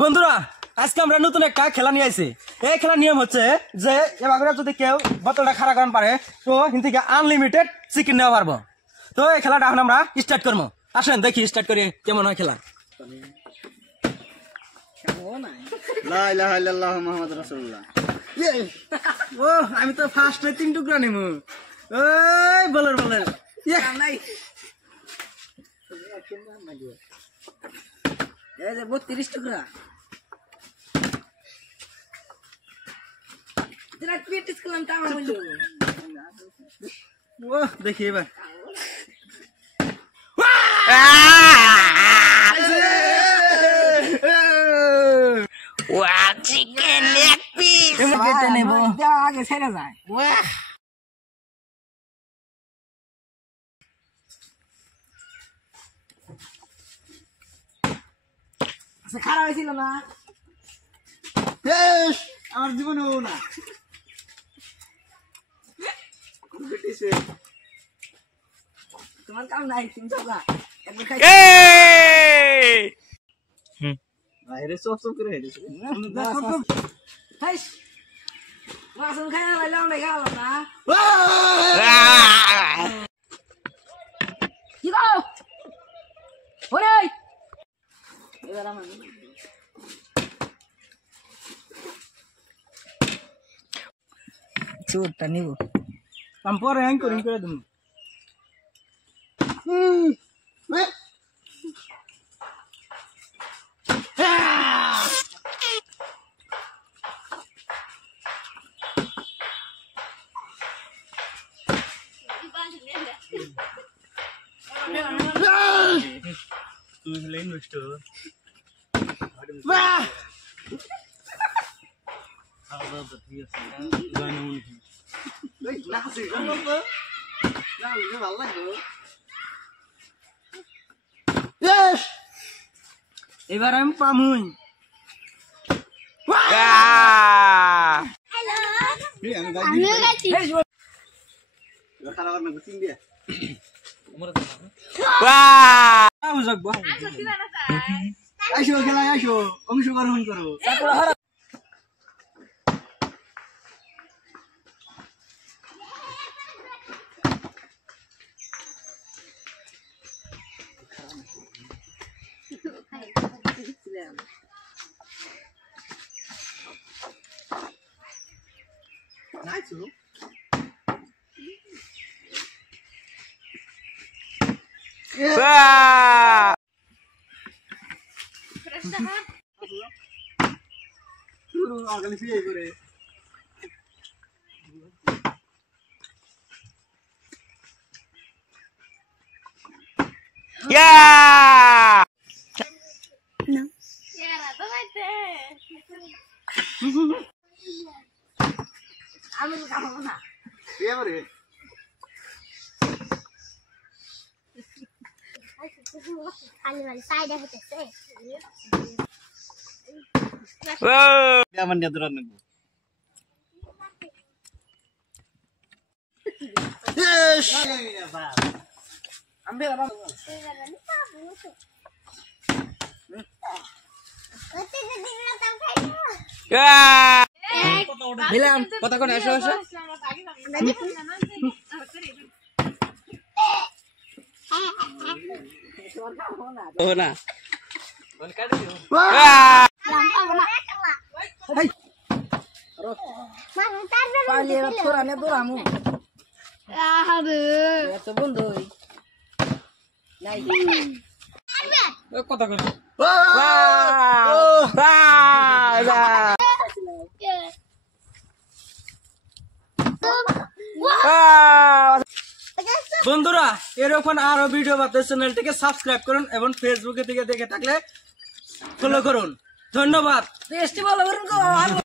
বন্ধুরা আজকে আমরা নতুন একটা খেলা নিয়ে আইছি। এই খেলার নিয়ম হচ্ছে যে এবার যদি কেউ বোতলটা খাড়া করান পারে তো কিন্তু আনলিমিটেড চিকেন নেওয়া পারবো। তো এই খেলাটা এখন আমরা স্টার্ট করবো। আসেন দেখি স্টার্ট করি কেমন হয় খেলা। লা ইলাহা ইল্লাল্লাহ মুহাম্মাদুর রাসূলুল্লাহ। ও আমি তো ফার্স্ট 3 টুকরা নিমু। ওই বলার নাই এই যে 32 টুকরা তেরা প্র্যাকটিস করলাম তা আমার বললো। ও দেখি এবার Wow, chicken leg piece. কেটে নেব আগে ছেড়ে যায়। খারাপ হয়েছিল না আমার জীবনেও না তোমার কাম নাই তুমি যাবা একবার খাই বাইরে সব করে হেরেছে হাইস মাসুম খাই না লাইলাম না গেল না কি গো ওরে এবার আমি চোরটা নিব আমি পরে হ্যাং করে দেবো। তুই হলে ইনভেস্টর এবার আমি পামুই খারাপ না চিন দিয়া আইসো খেলা আইসো অংশগ্রহণ করো। Yeah! আমি খাবো না Whoa! আমার নিয়ে দূর নেব Yeah! দিলাম কথা কোন আসো আসো Oh, na. পালিয়ে পুরানে দৌড়ামু এত বন্ধু নাই কথা কোন বন্ধুরা এরকম আরো ভিডিও পাতে চ্যানেলটিকে সাবস্ক্রাইব করুন এবং ফেসবুকে থেকে দেখে থাকলে ফলো করুন। ধন্যবাদ।